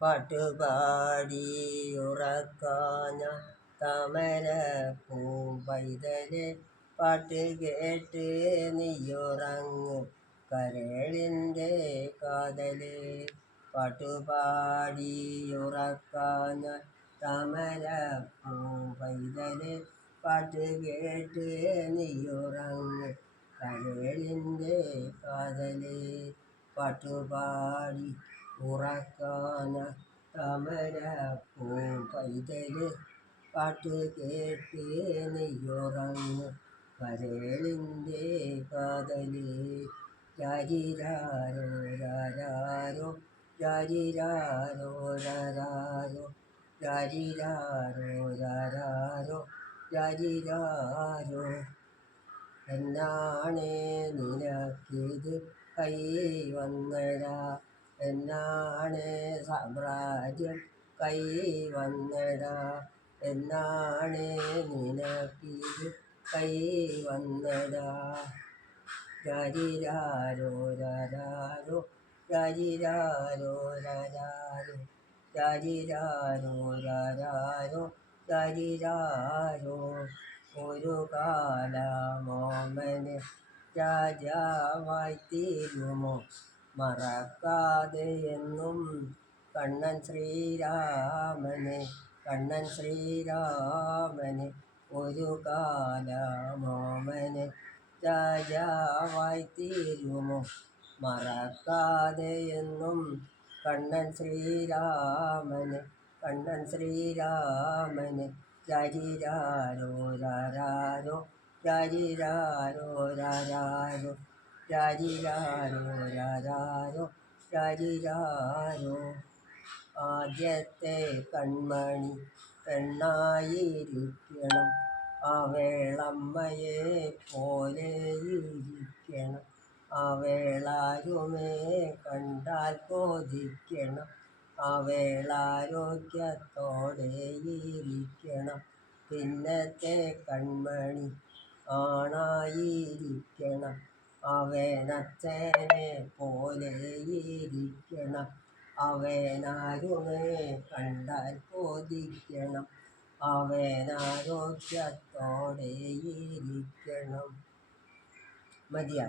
പാട്ടുപാടി ഉറക്കാഞ്ഞ താമര പൂമ്പൈതലെ പാട്ട് കേട്ട് നീയുറങ്ങ് കരളിൻ്റെ കാതല്. പാട്ടുപാടി ഉറക്കാഞ്ഞ താമര പൂമ്പൈതലെ പാട്ട് കേട്ട് നീയുറങ്ങ് കരളിൻ്റെ കാതല്. പാട്ടുപാടി ഉറക്കാന താമര പൂമ്പൈതല് പാട്ട് കേട്ട് നീയുറങ്ങ് കരളിൻ്റെ കാതല്. രാരിരാരോ രാരാരോ രാരിരാരോ രാരാരോ രാരിരാരോ രാരാരോ രാരിരാരോ. എന്നാണേ നിനക്കിത് കൈ വന്നടാ, എന്നാണേ സാമ്രാജ്യം കൈ വന്നടാ, എന്നാണേ നിനക്കിത് കൈ വന്നടാ. രാരിരാരോ രാരാരോ രാരിരാരോ രാരാരോ രാരിരാരോ രാരാരോ രാരിരാരോ. ഒരു കാലമോമനെ രാജാവായി തീരുമോ മറക്കാതെ എന്നും കണ്ണൻ ശ്രീരാമനെ, കണ്ണൻ ശ്രീരാമനെ. ഒരു കാലമോമനെ രാജാവായി തീരുമോ മറക്കാതെ എന്നും കണ്ണൻ ശ്രീരാമനെ, കണ്ണൻ ശ്രീരാമനെ. രാരിരാരോ രാരാരോ രാരിരാരോ രാരാരോ രാരിരാരോ രാരാരോ രാരിരാരോ. ആദ്യത്തെ കൺമണി പെണ്ണായിരിക്കണം, അവളമ്മയെ പോലെ ഇരിക്കണം, അവളാരുമേ കണ്ടാൽ കൊതിക്കണം, അവളാരോഗ്യത്തോടെ ഇരിക്കണം. പിന്നത്തെ കൺമണി ആണായിരിക്കണം, അവനച്ഛനെ പോലെ ഇരിക്കണം, അവനാരുമേ കണ്ടാൽ കൊതിക്കണം, അവനാരോഗ്യത്തോടെ ഇരിക്കണം. മതിയായി.